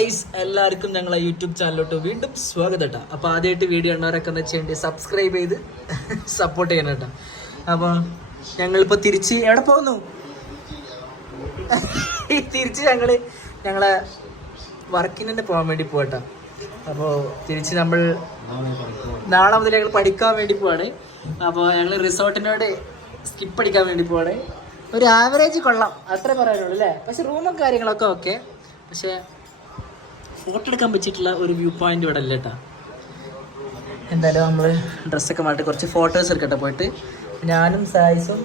Guys എല്ലാവർക്കും ഞങ്ങളെ YouTube ചാനലിലോട്ട് വീണ്ടും സ്വാഗതം കേട്ടോ അപ്പോൾ ആദ്യമായിട്ട് വീഡിയോ ഉള്ളവരൊക്കെ എന്ന് ചെയ്യേണ്ടി സബ്സ്ക്രൈബ് ചെയ്ത് സപ്പോർട്ട് ചെയ്യണം കേട്ടോ അപ്പോൾ ഞങ്ങളിപ്പോൾ തിരിച്ച് എവിടെ പോകുന്നു? തിരിച്ച് ഞങ്ങൾ ഞങ്ങളെ വർക്കിന് തന്നെ പോകാൻ വേണ്ടി പോകട്ടോ അപ്പോൾ തിരിച്ച് നമ്മൾ നാളെ മുതൽ ഞങ്ങൾ പഠിക്കാൻ വേണ്ടി പോവാണ്. അപ്പോൾ ഞങ്ങൾ റിസോർട്ടിനോട് സ്കിപ്പ് അടിക്കാൻ വേണ്ടി പോവാണ്. ഒരു ആവറേജ് കൊള്ളാം. അത്രേ പറയാനുള്ളൂ അല്ലേ പക്ഷെ റൂമും കാര്യങ്ങളൊക്കെ ഓക്കെ പക്ഷേ ഫോട്ടോ എടുക്കാൻ പറ്റിയിട്ടുള്ള ഒരു വ്യൂ പോയിന്റ് ഇവിടെ അല്ല കേട്ടോ എന്തായാലും നമ്മൾ ഡ്രസ്സൊക്കെ മാറ്റി കുറച്ച് ഫോട്ടോസ് എടുക്കട്ടെ പോയിട്ട്. ഞാനും സായിസും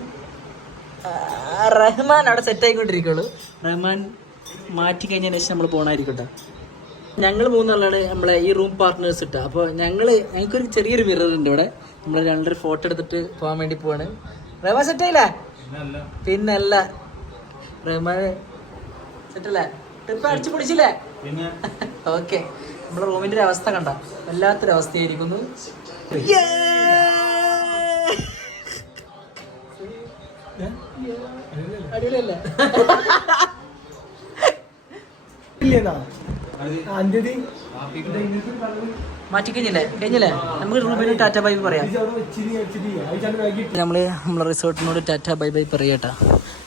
റഹ്മാൻ അവിടെ സെറ്റ് ആയിക്കൊണ്ടിരിക്കുള്ളൂ. റഹ്മാൻ മാറ്റി കഴിഞ്ഞതിന് ശേഷം നമ്മൾ പോകണമായിരിക്കട്ടെ ഞങ്ങൾ മൂന്നാളാണ് നമ്മളെ ഈ റൂം പാർട്ട്നേഴ്സ് ഇട്ട അപ്പോൾ ഞങ്ങൾ ഞങ്ങൾക്കൊരു ചെറിയൊരു മിറർ ഉണ്ട് ഇവിടെ. നമ്മൾ രണ്ടര ഫോട്ടോ എടുത്തിട്ട് പോകാൻ വേണ്ടി പോവാണ്. റഹ്മാൻ സെറ്റ് ആയില്ലേ? പിന്നല്ല. റഹ്മാൻ സെറ്റല്ലേ ട്രിപ്പ് അടിച്ചു പൊടിച്ചില്ലേ ഓക്കെ നമ്മുടെ റൂമിന്റെ ഒരു അവസ്ഥ കണ്ട വല്ലാത്തൊരു അവസ്ഥയായിരിക്കുന്നു ബൈ പറയാം. നമ്മൾ നമ്മളെ റിസോർട്ടിനോട് ടാറ്റ ബൈ ബൈ പറയട്ടാ.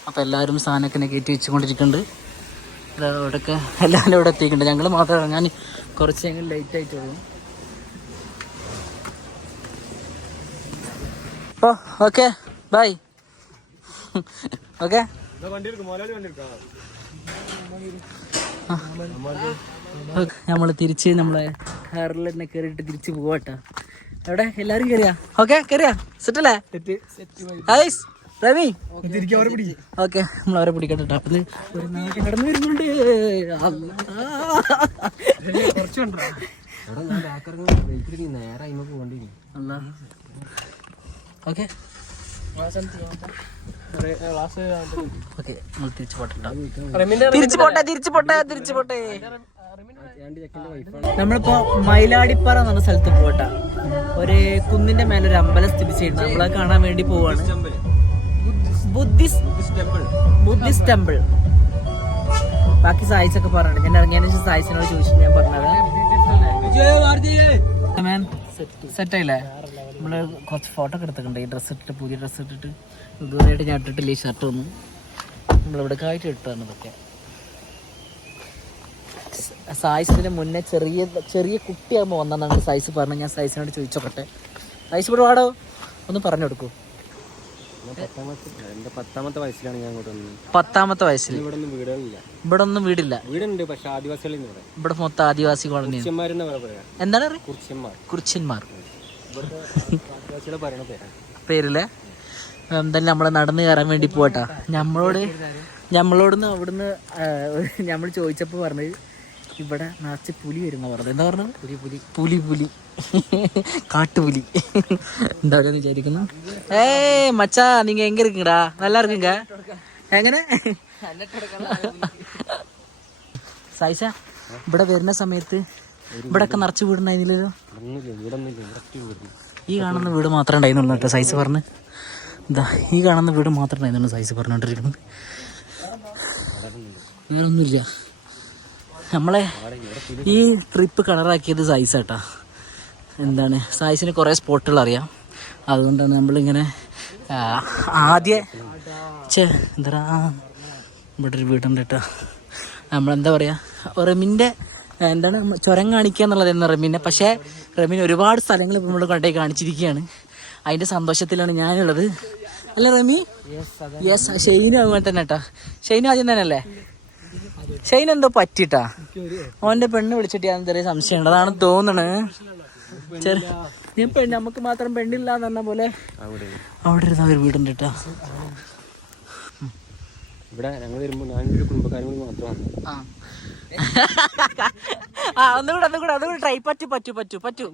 അപ്പൊ എല്ലാവരും സാധനമൊക്കെ കയറ്റി വെച്ചുകൊണ്ടിരിക്കുന്നുണ്ട്. ഇവിടെയൊക്കെ എല്ലാവരും ഇവിടെ എത്തിയിട്ടുണ്ട്. ഞങ്ങൾ മാത്രം ഇറങ്ങാൻ കുറച്ച് ഞങ്ങൾ ലേറ്റ് ആയിട്ട് പോകും ഓ ഓക്കെ ബൈ ഓക്കെ നമ്മൾ തിരിച്ച് നമ്മളെ കാറിൽ തന്നെ കയറിയിട്ട് തിരിച്ച് പോവാട്ടോ. എവിടെ? എല്ലാവരും കയറിയാ ഓക്കെ കയറിയാ സെറ്റല്ലേ ഐസ് രവി ഓക്കെ നമ്മൾ അവരെ പിടിക്കട്ടെ. അപ്പൊ ഒരു നാട്ടിൽ കടന്നു വരുന്നുണ്ട്. ഓക്കെ. തിരിച്ചു പോട്ടെ. തിരിച്ചു പോട്ടെ തിരിച്ചു പോട്ടെ തിരിച്ചു പോട്ടെ. നമ്മളിപ്പോ മയിലാടിപ്പാറ എന്ന് പറഞ്ഞ സ്ഥലത്ത് പോട്ടാ ഒരു കുന്നിന്റെ മേലെ ഒരു അമ്പലം സ്ഥിതി ചെയ്യുന്നത് നമ്മളെ കാണാൻ വേണ്ടി പോവാണ്. Buddhist Buddhist temple. ബാക്കി സായിസ് ഒക്കെ പറഞ്ഞിട്ട് ഞാൻ ഇറങ്ങിയതിന് ശേഷം സായിസിനോട് ചോദിച്ചു ഞാൻ പറഞ്ഞത്. സെറ്റ് ആയില്ലേ നമ്മൾ കുറച്ച് ഫോട്ടോ ഒക്കെ എടുത്തിട്ടുണ്ട്. ഈ ഡ്രസ്സ് ഇട്ടിട്ട് പുതിയ ഡ്രസ്സ് ഇട്ടിട്ട്. ഇതുവരെയായിട്ട് ഞാൻ ഇട്ടിട്ടില്ല. ഈ ഷർട്ട് ഒന്നും. നമ്മളിവിടെ കായിട്ട് ഇട്ടാണ് ഇതൊക്കെ. സായിസിന് മുന്നേ ചെറിയ ചെറിയ കുട്ടിയാകുമ്പോൾ വന്നാണ് സൈസ് പറഞ്ഞത്. ഞാൻ സായിസിനോട് ചോദിച്ചോക്കട്ടെ. സായിസ് ഇവിടെ വാടോ? ഒന്ന് പറഞ്ഞു കൊടുക്കൂ. പത്താമത്തെ വയസ്സിലാണ് ഞാൻ വന്നത്. പത്താമത്തെ വയസ്സിൽ. ഇവിടെ ഒന്നും വീടുകളില്ല. ഇവിടെ ഒന്നും വീടില്ല. വീടുണ്ട് പക്ഷെ ആദിവാസികളിൽ നിന്ന് ഇവിടെ. മൊത്തം ആദിവാസി കോളനി എന്താണ് കുറിച്ചന്മാർ പേരിൽ? പേരില്ലേ എന്തായാലും നമ്മൾ നടന്നു കയറാൻ വേണ്ടി പോട്ടാ നമ്മളോട് നമ്മളോട് അവിടുന്ന് നമ്മൾ ചോദിച്ചപ്പോൾ പറഞ്ഞത് ഇവിടെ നിറച്ച് പുലി വരുന്ന പറഞ്ഞത് എന്താ പറഞ്ഞത്? പുലി പുലി. പുലി പുലി. കാട്ടുപുലി. എന്താ വിചാരിക്കുന്നു? ഏ മച്ചാ നിങ്ങൾ എങ്ക ഇരിക്കുടാ നല്ലാ ഇരിക്കുങ്ക എങ്ങനെ? സായിഷ ഇവിടെ വരുന്ന സമയത്ത് ഇവിടെ ഒക്കെ നിറച്ച് വീടുണ്ടായിരുന്നില്ലല്ലോ? ഈ കാണുന്ന വീട് മാത്രം ഉണ്ടായിരുന്നുള്ളൂ കേട്ടോ സൈസ് പറഞ്ഞ്. എന്താ ഈ കാണുന്ന വീട് മാത്രം ഉണ്ടായിരുന്നുള്ളൂ സൈസ് പറഞ്ഞോണ്ടിരിക്കുന്നത് അങ്ങനൊന്നുമില്ല നമ്മളെ ഈ ട്രിപ്പ് കളറാക്കിയത് സൈസ് കേട്ടാ എന്താണ്? സൈസിന് കുറേ സ്പോട്ടുകൾ അറിയാം. അതുകൊണ്ടാണ് നമ്മളിങ്ങനെ ആദ്യ ചേ എന്താ ഇവിടെ ഒരു വീടുണ്ട് കേട്ടോ. നമ്മളെന്താ പറയുക റെമിന്റെ എന്താണ് ചുരം കാണിക്കുക എന്നുള്ളതായിരുന്നു റെമിനെ. പക്ഷേ റെമിന് ഒരുപാട് സ്ഥലങ്ങൾ ഇപ്പോൾ നമ്മൾ കൊണ്ടേ കാണിച്ചിരിക്കുകയാണ്. അതിന്റെ സന്തോഷത്തിലാണ് ഞാനുള്ളത്. അല്ല റമി? യെസ് ഷെയ്നും അങ്ങനെ തന്നെ കേട്ടോ. ഷെയ്നും ആദ്യം തന്നെ അല്ലേ ഷെയ്ൻ എന്തോ പറ്റിട്ടാ? ഓന്റെ പെണ്ണ് വിളിച്ചിട്ട് ഞാൻ ചെറിയ സംശയമുണ്ട് അതാണ് തോന്നണേ. ചെറിയ നമുക്ക് മാത്രം പെണ്ണില്ല എന്ന് പറഞ്ഞ പോലെ അവിടെ അവിടെ ഇരുന്ന ഒരു വീടുണ്ട് കേട്ടോ ഇവിടെ ഞങ്ങൾ വരുമ്പോൾ ഞാനൊരു കുടുംബക്കാരും കൂടി മാത്രമാണ്. ആ ഒന്നുകൂടെ ഒന്നുകൂടെ ഒന്നുകൂടെ ട്രൈ. പറ്റു പറ്റു പറ്റു പറ്റു.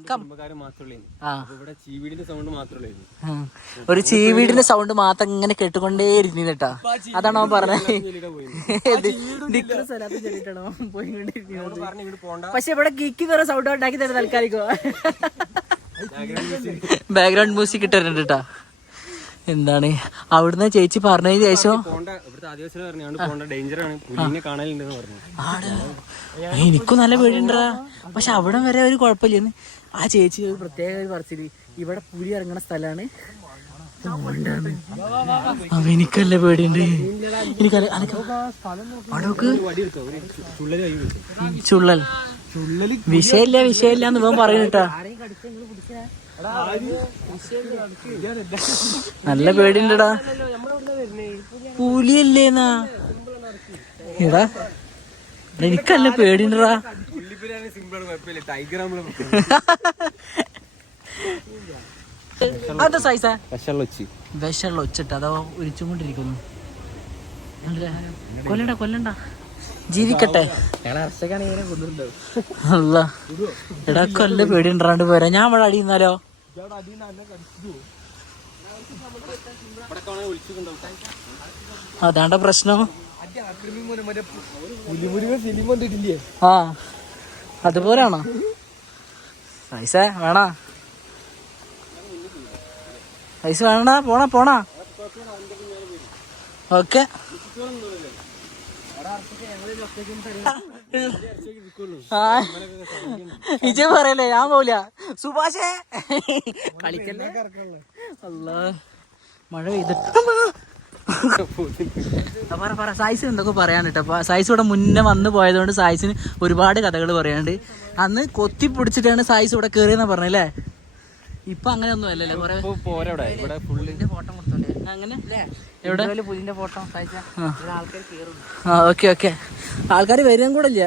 ഒരു ചീവീടിന്റെ സൗണ്ട് മാത്രം ഇങ്ങനെ കേട്ടുകൊണ്ടേ ഇരുന്നു കേട്ടാ അതാണ് അവൻ പറഞ്ഞത്. പക്ഷെ ഇവിടെ ഗിക്കി വേറെ സൗണ്ട് ഉണ്ടാക്കി തരുന്ന തൽക്കാലിക്കോ ബാക്ക്ഗ്രൗണ്ട് മ്യൂസിക് ഇട്ടിട്ടുണ്ട് കേട്ടാ. എന്താണ്? അവിടുന്ന് ചേച്ചി പറഞ്ഞതിന് ശേഷം? എനിക്കും നല്ല പേടിണ്ടാ പക്ഷെ അവിടെ വരെ ഒരു കുഴപ്പമില്ല ആ ചേച്ചി ഒരു പ്രത്യേക ഒരു പറച്ചിൽ. ഇവിടെ പുലി ഇറങ്ങുന്ന സ്ഥലമാണ് അവ എനിക്കല്ല പേടിയുണ്ട്. ചുള്ളൽ. വിഷയല്ല വിഷയല്ല എന്ന് ഇവൻ പറയുന്നുട്ടാ നല്ല പേടിണ്ടടാ പുലിയല്ലേന്നാ? എടാ എനിക്കല്ല പേടിണ്ടടാ സൈസാ വെച്ച് ഒച്ചിട്ട് അതോ ഒരിച്ചും കൊണ്ടിരിക്കുന്നു. കൊല്ലണ്ട കൊല്ലണ്ട. ജീവിക്കട്ടെ. അല്ല എടാ കൊല്ല പേടിണ്ടാണ്ട് പോരാ. ഞാൻ അവിടെ അടിയുന്നാലോ അതാണ്ട പ്രശ്നം. ആ അതുപോലാണോ പൈസ വേണ? പൈസ വേണ പോണ പോണ. ഓക്കെ. വിജയ് പറയല്ലേ ഞാൻ പോല സുഭാഷേ. കളിക്കല്ലേ? അല്ല മഴ പെയ്തിട്ട്. പറ പറ സായിസിന് എന്തൊക്കെ പറയാനിട്ട് അപ്പൊ സായിസ് ഇവിടെ മുന്നേ വന്നു പോയതുകൊണ്ട് സായിസിന് ഒരുപാട് കഥകൾ പറയാണ്ട് അന്ന് കൊത്തി പിടിച്ചിട്ടാണ് സായിസ് ഇവിടെ കയറിയെന്നാ പറഞ്ഞല്ലേ ഇപ്പൊ അങ്ങനെ ഒന്നും അല്ലല്ലേ കൊറേ ഫോട്ടോ കൊടുത്തോണ്ടേ. അങ്ങനെ? എവിടെ? പുലിന്റെ ഫോട്ടോ ഓക്കെ ഓക്കെ. ആൾക്കാർ വരും കൂടെ ഇല്ല.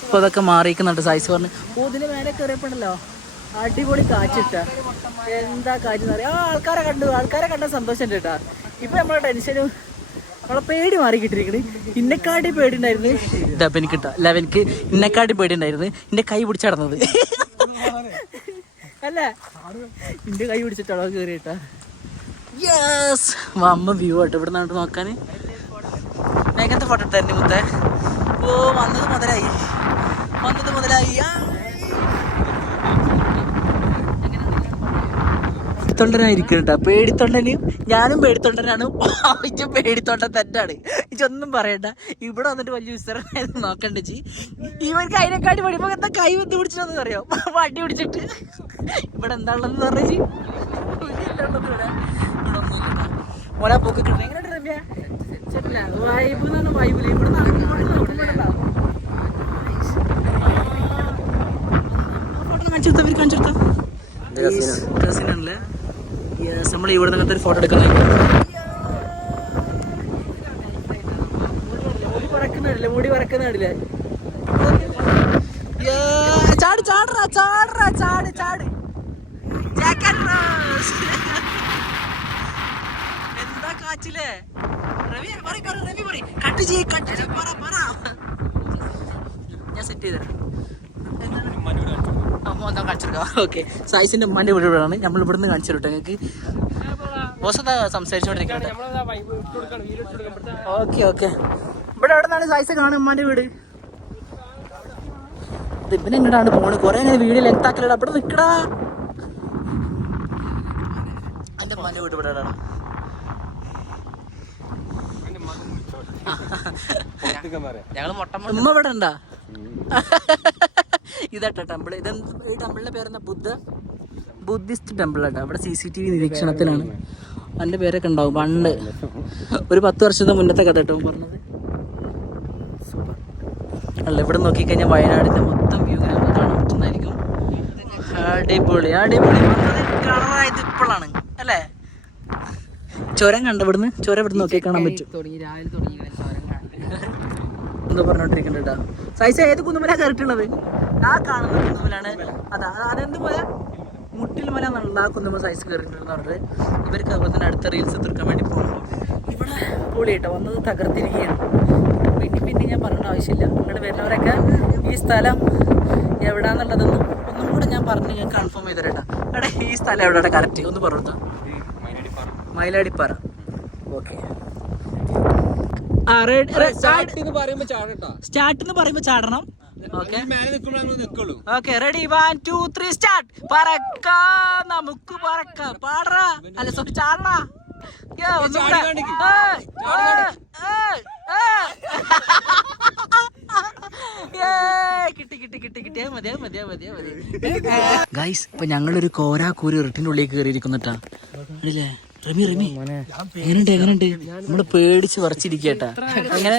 ഇപ്പൊ അതൊക്കെ മാറിയിരിക്കുന്നുണ്ട് സൈസ് പറഞ്ഞു ഇതിന് മേലെ കയറിയപ്പോണ്ടല്ലോ അടിപൊളി കാച്ചിട്ട എന്താ കാറ്റ് ആ ആൾക്കാരെ കണ്ടു. ആൾക്കാരെ കണ്ട സന്തോഷം കേട്ടാ. ഇപ്പൊ നമ്മളെ ടെൻഷനും നമ്മളെ പേടി മാറി കിട്ടിയിരിക്കണ് ഇന്നെക്കാട്ടി പേടി ഉണ്ടായിരുന്നു ഡബനിക്ക് കിട്ടാ. ലെവൻക്ക് ഇന്നെക്കാട്ടി പേടി ഉണ്ടായിരുന്നു എന്റെ കൈ പിടിച്ചടന്നത് അല്ല? എന്റെ കൈ പിടിച്ചിട്ടോ കയറിയിട്ടാ യെസ് അമ്മ വ്യൂ ആട്ടോ. ഇവിടെ നിന്നിട്ട് നോക്കാന്. എങ്ങനത്തെ ഫോട്ടോ എടുത്തായിരുന്നു മുത്തേ. ഓ വന്നത് മുതലായി. വന്നത് മുതലായി. പേടിത്തൊണ്ടനായിരിക്കും കേട്ടോ പേടിത്തൊണ്ടന് ഞാനും പേടിത്തൊണ്ടനാണ്. പേടിത്തൊണ്ട പേടിത്തൊണ്ടൻ തെറ്റാണ്. ഇച്ചൊന്നും പറയണ്ട. ഇവിടെ വന്നിട്ട് വലിയ വിസ്തരണം നോക്കണ്ട ചി ഇവർക്ക് അതിനെക്കാട്ടി പഠിപ്പോ എന്താ കൈ വെന്ത് പിടിച്ചിട്ടൊന്നും അറിയാം വണ്ടി പിടിച്ചിട്ട്. ഇവിടെ എന്താ ഉള്ളതെന്ന് പറഞ്ഞ ചി മോനെ പൊക്കി കിട്ടുന്നു എങ്ങനെ രമ്യ? വൈബ് എന്നാണ് വൈബിൽ ഇവിടെ കാണിച്ചെടുത്ത കാണിച്ചെടുത്ത യെസ് നമ്മൾ ഇവിടെ നിന്നത്തെ ഒരു ഫോട്ടോ എടുക്കുന്നത് മുടി പറക്കുന്നില്ലേ മുടി പറക്കുന്നില്ലേ ചാട് ചാടറാ ചാടറാ ചാട് ചാട്. എന്താ കാച്ചിൽ? രവി പറ രവി പറ കട്ട് ചെയ്യ് കട്ട് ചെയ്യ്. പറ പറ. ഞാൻ സെറ്റ് ചെയ്തരാം ഓക്കെ ഉമ്മാന്റെ വീട് ഇവിടെയാണ്. നമ്മൾ ഇവിടുന്ന് കാണിച്ചു തരട്ടെ നിങ്ങൾക്ക് ബോസ് എന്താ സംസാരിച്ചോണ്ടിരിക്കുന്നത്? ഓക്കെ ഓക്കെ ഇവിടെ എവിടെ നിന്നാണ് സൈസ് കാണും ഉമ്മാന്റെ വീട്? ഇത് ഇവനെ എങ്ങോട്ടാണ് പോണ് കൊറേ നേരം വീഡിയോ ലെങ്ത് ആക്കലടാ ഇവിടെ നിക്കടാ. എന്റെ ഉമ്മാന്റെ വീട് ഇവിടെ ഉമ്മ ഉണ്ടാ? ഇതാട്ടോ ടെമ്പിൾ ഇത് ഈ ടെമ്പിളിന്റെ പേരെന്താ? ബുദ്ധ? ബുദ്ധിസ്റ്റ് ടെമ്പിൾ ആട്ടോ. അവിടെ സി സി ടി വി നിരീക്ഷണത്തിലാണ്. എന്റെ പേരൊക്കെ ഉണ്ടാവും. പണ്ട്. ഒരു പത്ത് വർഷത്തെ മുന്നത്തെ കഥ കേട്ടോ. പറഞ്ഞത് അല്ല ഇവിടെ നോക്കിക്കഴിഞ്ഞാൽ വയനാടിന്റെ മൊത്തം വ്യൂ നമുക്ക് കാണാൻ പറ്റുന്നതായിരിക്കും. അടിപൊളി അടിപൊളി. കളറായത് ഇപ്പോഴാണ് അല്ലേ? ചുരം കണ്ട ഇവിടുന്ന്? ചുരം ഇവിടുന്ന് നോക്കി കാണാൻ പറ്റും. എന്തോ പറഞ്ഞോണ്ടിരിക്കണ്ട സൈസ് ഏത് കുന്നുമല കയറിട്ടുള്ളത് ആ കാണുന്ന കുന്നുമലാണ്. അതാ അത് അതെന്ത് പോലെ മുട്ടിൽ മല എന്നുള്ള ആ കുന്നുമല സൈസ് കയറിയിട്ടുണ്ടെന്ന് പറഞ്ഞിട്ട് ഇവർക്ക് അതുപോലെ തന്നെ അടുത്ത റീൽസ് തീർക്കാൻ വേണ്ടി പോകുന്നു. ഇവിടെ പൊളി കേട്ടോ വന്നത് തകർത്തിരിക്കുകയാണ്. പിന്നെ പിന്നെ ഞാൻ പറയേണ്ട ആവശ്യമില്ല. ഇവിടെ വരുന്നവരൊക്കെ ഈ സ്ഥലം എവിടാന്നുള്ളതൊന്നും ഒന്നും കൂടെ ഞാൻ പറഞ്ഞ് ഞാൻ കൺഫേം ചെയ്ത് തരട്ടാ എടാ ഈ സ്ഥലം എവിടെയാണ് കറക്റ്റ് ഒന്ന് പറഞ്ഞു മയിലാടിപ്പാറ ഓക്കെ. സ്റ്റാർട്ട് എന്ന് പറയുമ്പോ ചാടണം. Okay ready one two three start പറക്കാ നമുക്ക് പറക്കാം. പാടറാ. അല്ല സോറി ചാടറാ ഗൈസ് ഇപ്പൊ ഞങ്ങളൊരു കോരാ കൂരി ഇറിട്ടിന്റെ ഉള്ളിൽ കയറിയിരിക്കുന്നിട്ടാ അല്ലേ റമി റമി. എങ്ങനെയുണ്ട് എങ്ങനെയുണ്ട് നമ്മൾ പേടിച്ച് വരച്ചിരിക്കട്ടാ എങ്ങനെ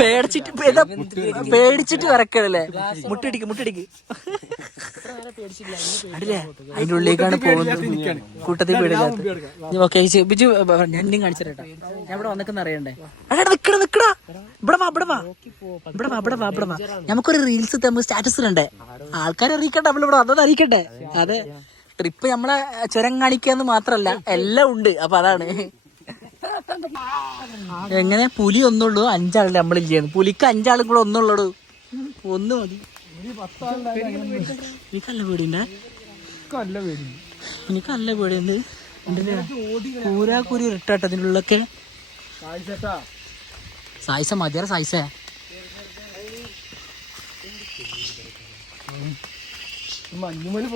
പേടിച്ചിട്ട് പേടിച്ചിട്ട് വരക്കണല്ലേ? മുട്ടടിക്ക് മുട്ടടിക്ക്. അടില്ലേ അതിന്റെ ഉള്ളിലേക്കാണ് പോകുന്നത്. കൂട്ടത്തിൽ പേടില്ലാത്ത ഓക്കെ ബിജു ഇനിയും കാണിച്ചിട്ടാ ഞാൻ ഇവിടെ വന്നിക്കുന്ന അറിയണ്ടേ? അടാ നിക്കടാ നിക്കടാ. ഇവിടെ വാ ഇവിടെ വാ. ഇവിടെ വാ ഇവിടെ വാ ഇവിടെ വാ. നമുക്കൊരു റീൽസ് നമുക്ക് സ്റ്റാറ്റസ് ഇടണ്ടേ? ആൾക്കാരെ അറിയിക്കട്ടെ നമ്മൾ ഇവിടെ വന്നത് അറിയിക്കട്ടെ അതെ. ട്രിപ്പ് നമ്മളെ ചുരം കാണിക്കാന്ന് മാത്രല്ല എല്ലാം ഉണ്ട്. അപ്പൊ അതാണ്. എങ്ങനെ? പുലി ഒന്നുള്ളൂ. അഞ്ചാളല്ലേ നമ്മളില്ലാന്ന് പുലിക്ക് അഞ്ചാളും കൂടെ ഒന്നുള്ളൂ. ഒന്ന് മതി. എനിക്കല്ല പേടിയുണ്ടേ? എനിക്കല്ല പേടിയുണ്ട്. പൂരാക്കൂരി കൂരി സായിസ അതിനുള്ളൊക്കെ സായിസ? മതിയാറ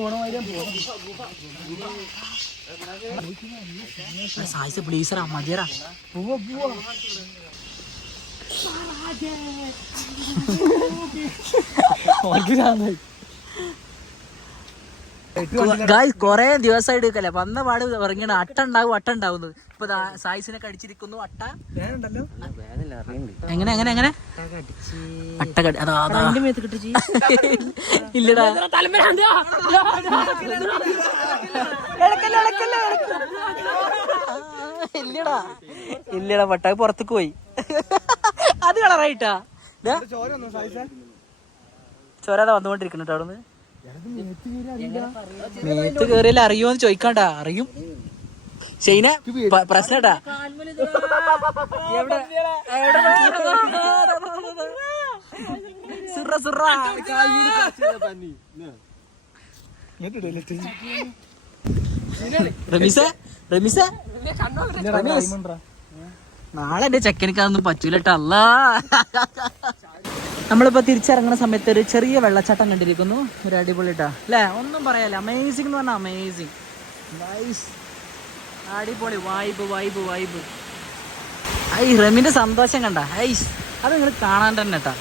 സായിസേ സായിസ പ്ലീസറാ മതിയറാ ഗായ്സ് കൊറേ ദിവസമായിട്ട് എടുക്കല്ലേ വന്ന പാട് ഇറങ്ങിയാണ്. അട്ട ഉണ്ടാവും അട്ട ഉണ്ടാവുന്നത്. ഇപ്പൊ ദാ സായിസിനെ കടിച്ചിരിക്കുന്നു അട്ട. എങ്ങനെ എങ്ങനെ എങ്ങനെ? അട്ട കടി അതാ അതാ. ഇല്ലടാ. ഇല്ലടാ. ഇല്ലടാ പട്ടാ പുറത്തേക്ക് പോയി. അത് കളറായിട്ടാ. ദാ. ചോര ചോരാതെ വന്നുകൊണ്ടിരിക്കുന്നു കേട്ടോ അവിടുന്ന്. മേത്ത് കേറിയാലും അറിയോന്ന് ചോദിക്കണ്ട അറിയും ഷെയ്ന പ- പ്രശ്നട്ടാ എവിടെ എവിടെ സുറ സുറ റമീസ റമീസ നാളെ എന്റെ ചെക്കനിക്കാതൊന്നും പറ്റൂലട്ടോ അല്ല നമ്മളിപ്പോ തിരിച്ചിറങ്ങുന്ന സമയത്ത് ഒരു ചെറിയ വെള്ളച്ചാട്ടം കണ്ടിരിക്കുന്നു. ഒരു അടിപൊളിട്ടാ അല്ലേ ഒന്നും പറയാല്ല. അമേസിംഗ് എന്ന് പറഞ്ഞാൽ അമേസിംഗ് നൈസ് അടിപൊളി. വൈബ് വൈബ് വൈബ് ഐ റമിന്റെ സന്തോഷം കണ്ട. ഐസ്. അത് നിങ്ങൾ കാണാൻ തന്നെ കേട്ടാ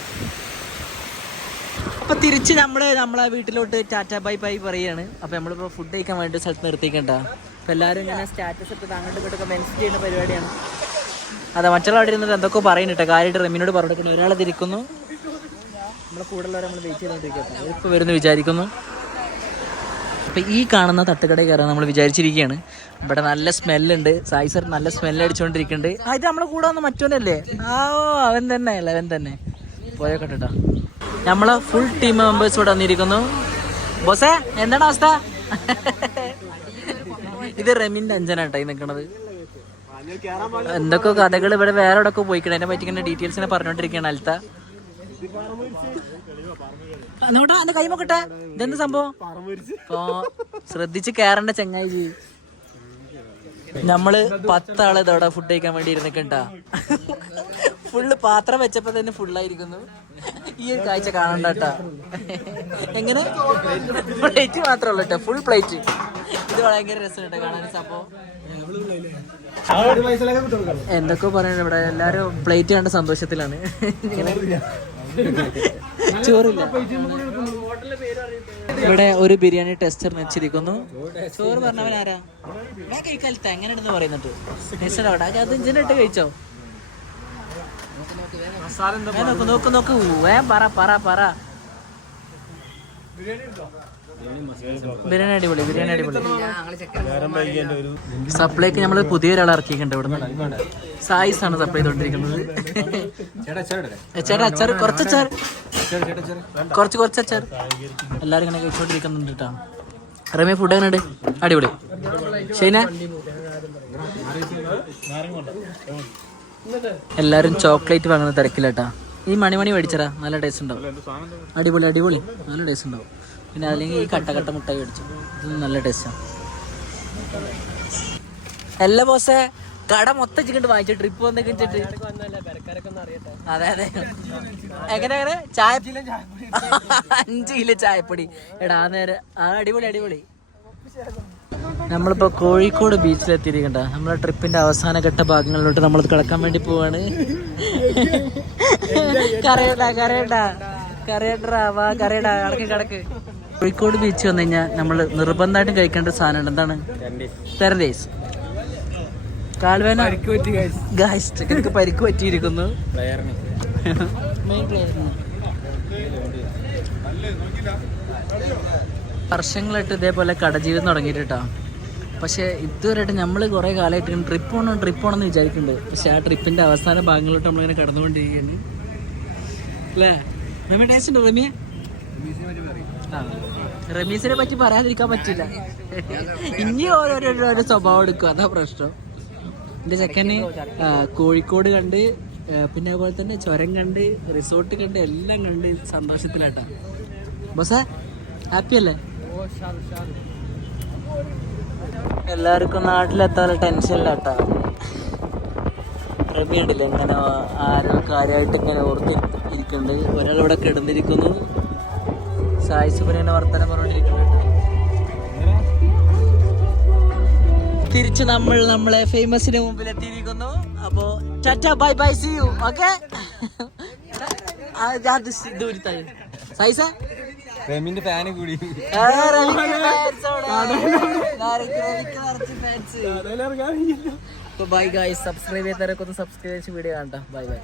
അപ്പൊ തിരിച്ച് നമ്മൾ നമ്മളെ വീട്ടിലോട്ട് ടാറ്റ ബൈ ബൈ പറയാണ്. അപ്പൊ നമ്മളിപ്പോ ഫുഡ് കഴിക്കാൻ വേണ്ടി സ്ഥലത്ത് നിർത്തിക്കണ്ട അപ്പൊ എല്ലാരും ഇങ്ങനെ സ്റ്റാറ്റസ് ഇട്ട് അങ്ങോട്ട് ഇങ്ങോട്ടൊക്കെ മെൻഷൻ ചെയ്യുന്ന പരിപാടിയാണ്. അതെ മറ്റുള്ള അവിടെ ഇരുന്നിട്ട് എന്തൊക്കെ പറയുന്നുട്ടോ കാര്യമായിട്ട് റെമിനോട് പറഞ്ഞു ഒരാളെ തിരിക്കുന്നു. കൂടുതലുള്ളവരെ നമ്മൾ വെയിറ്റ് ചെയ്തോണ്ടിരിക്കട്ടെ ഇപ്പൊ വരുന്നു വിചാരിക്കുന്നു. അപ്പോൾ ഈ കാണുന്ന തട്ടുകടയിൽ കയറാൻ നമ്മൾ വിചാരിച്ചിരിക്കുകയാണ്. ഇവിടെ നല്ല സ്മെല്ലുണ്ട്. സായി സർ നല്ല സ്മെല്ല് അടിച്ചുകൊണ്ടിരിക്കുന്നുണ്ട് ആ ഇത് നമ്മളെ കൂടെ വന്ന മറ്റോനല്ലേ ആ അവൻ തന്നെ അല്ല അവൻ തന്നെ. പോയോക്കട്ടാ നമ്മളെ ഫുൾ ടീം മെമ്പേഴ്സ് ഇവിടെ വന്നിരിക്കുന്നു. ബോസേ എന്താണ് അവസ്ഥ? ഇത് റെമിന്റെ അഞ്ചനാട്ടായി നിൽക്കണത് എന്തൊക്കെ കഥകൾ ഇവിടെ വേറെ എവിടെ പോയിക്കണേ. അതിനെ പറ്റി ഇങ്ങനെ ഡീറ്റെയിൽസിനെ പറഞ്ഞോണ്ടിരിക്കുകയാണ് അൽത്ത. നോട്ടാ അന്ന് കൈ നോക്കട്ടെ ഇതെന്ത് സംഭവം? ശ്രദ്ധിച്ച് കേറണ്ട ചങ്ങായി നമ്മൾ പത്താൾ ഇതോടെ ഫുഡ് കഴിക്കാൻ വേണ്ടി ഇരുന്നിക്കണ്ടാ. ഫുള്ള് പാത്രം വെച്ചപ്പോ തന്നെ ഫുള്ളായിരിക്കുന്നു. ഈ ഒരു കാഴ്ച കാണണ്ടാട്ടാ. എങ്ങനെ? പ്ലേറ്റ് മാത്രമല്ല കേട്ടോ ഫുൾ പ്ലേറ്റ് ഇത് ഭയങ്കര രസമുണ്ട് കാണാൻ സംഭവം. എന്തൊക്കെ പറയണ ഇവിടെ? എല്ലാരും പ്ലേറ്റ് കണ്ട സന്തോഷത്തിലാണ്. ചോറില്ല. ഇവിടെ ഒരു ബിരിയാണി ടെസ്റ്റർ വെച്ചിരിക്കുന്നു. ചോറ് പറഞ്ഞവൻ ആരാ? ഞാൻ കഴിക്കാലത്ത് എങ്ങനെയാണെന്ന് പറയുന്നുണ്ട് ടെസ്റ്റർ അവിടെ. അത് ഇഞ്ചിനിട്ട് കഴിച്ചോ? നോക്ക് നോക്ക് നോക്ക്. വേ പറ പറ പറ. ബിരിയാണി അടിപൊളി ബിരിയാണി അടിപൊളി. സപ്ലൈക്ക് നമ്മൾ പുതിയൊരാളെ ഇറക്കിയിട്ടുണ്ട് ഇവിടുന്ന്. സായിസ് ആണ് സപ്ലൈ ചെയ്തോണ്ടിരിക്കുന്നത്. ചേട്ടാ അച്ചാർ കുറച്ച് അച്ചാർ. കുറച്ച് കുറച്ച് അച്ചാർ. എല്ലാരും ഇങ്ങനെ കഴിച്ചോണ്ടിരിക്കുന്നുണ്ട് കേട്ടോ. റമി ഫുഡ് എങ്ങനെയുണ്ട്? അടിപൊളി. ഷൈന? എല്ലാരും ചോക്ലേറ്റ് വാങ്ങുന്ന തിരക്കില്ലട്ടാ ഈ മണിമണി മേടിച്ചറാ നല്ല ടേസ്റ്റ് ഉണ്ടാവും. അടിപൊളി അടിപൊളി. നല്ല ടേസ്റ്റ് ഉണ്ടാവും. പിന്നെ അല്ലെങ്കിൽ ഈ കട്ട കട്ട മുട്ടായി മേടിച്ചു. ഇത് നല്ല ടേസ്റ്റാണ് അല്ല ബോസേ കട മൊത്തം ചിക്കണ്ട് വാങ്ങിച്ചു ട്രിപ്പ് വന്നൊക്കെ വെച്ചിട്ട് അതെ അതെ. എങ്ങനെ എങ്ങനെ? ചായ അഞ്ച് കിലോ ചായപ്പൊടി. എടാ ആ നേരെ ആ അടിപൊളി അടിപൊളി. നമ്മളിപ്പോ കോഴിക്കോട് ബീച്ചിലെത്തിയിരിക്കണ്ട. നമ്മളെ ട്രിപ്പിന്റെ അവസാന ഘട്ട ഭാഗങ്ങളിലോട്ട് നമ്മൾ കിടക്കാൻ വേണ്ടി പോവാണ്. കരയണ്ട കരയണ്ട. കരയണ്ടാ വാ കരയടാ കിടക്ക് കടക്ക്. കോഴിക്കോട് ബീച്ച് വന്നു കഴിഞ്ഞാൽ നമ്മൾ നിർബന്ധമായിട്ടും കഴിക്കേണ്ട സാധനം എന്താണ്? തെരഡേസ് കാൽവേന. ഗായ്സ് പരിക്ക് പറ്റിയിരിക്കുന്നു. വർഷങ്ങളായിട്ട് ഇതേപോലെ കടജീവിതം തുടങ്ങിയിട്ടാ. പക്ഷേ ഇതുവരെയായിട്ട് നമ്മൾ കുറേ കാലമായിട്ട് ട്രിപ്പ് പോകണം ട്രിപ്പ് പോകണം എന്ന് വിചാരിക്കുന്നുണ്ട്. പക്ഷേ ആ ട്രിപ്പിന്റെ അവസാന ഭാഗങ്ങളിലോട്ട് നമ്മളിങ്ങനെ കടന്നുകൊണ്ടിരിക്കുകയാണ്. അല്ലേ? നമ്മ ടേസ്റ്റ് ഉണ്ട് റമിയെ? റമീസിനെ പറ്റി പറയാതിരിക്കാൻ പറ്റില്ല. ഇനി ഓരോരോ ഓരോ സ്വഭാവം എടുക്കും. അതാ പ്രശ്നം. എന്റെ ചെക്കന് കോഴിക്കോട് കണ്ട് പിന്നെ അതുപോലെ തന്നെ ചുരം കണ്ട് റിസോർട്ട് കണ്ട് എല്ലാം കണ്ട് സന്തോഷത്തിലാട്ടാ. ബോസേ ഹാപ്പി അല്ലേ? എല്ലാവർക്കും നാട്ടിലെത്താൻ ടെൻഷനിലാട്ടാ. റബി ഉണ്ടല്ലേ ഇങ്ങനെ ആരോ കാര്യമായിട്ട് ഇങ്ങനെ ഓർത്ത് ഇരിക്കുന്നുണ്ട് ഒരാൾ ഇവിടെ കിടന്നിരിക്കുന്നു. സായി സുബ്രഹ്മണ്യനെ വർത്തമാനം പറഞ്ഞുകൊണ്ടിരിക്കുന്നുണ്ട് തിരിച്ച് നമ്മൾ നമ്മളെ ഫേമസിന് മുമ്പിൽ എത്തിയിരിക്കുന്നു അപ്പോ tata bye bye see you. Okay? സൈസ റമീന്റെ ഫാന് കൂടി. ബൈ ഗായ്സ് സബ്സ്ക്രൈബ് ചെയ്തവരൊക്കെ ഒന്ന് സബ്സ്ക്രൈബ് ചെയ്ത് വീഡിയോ കാണട്ടോ. Bye bye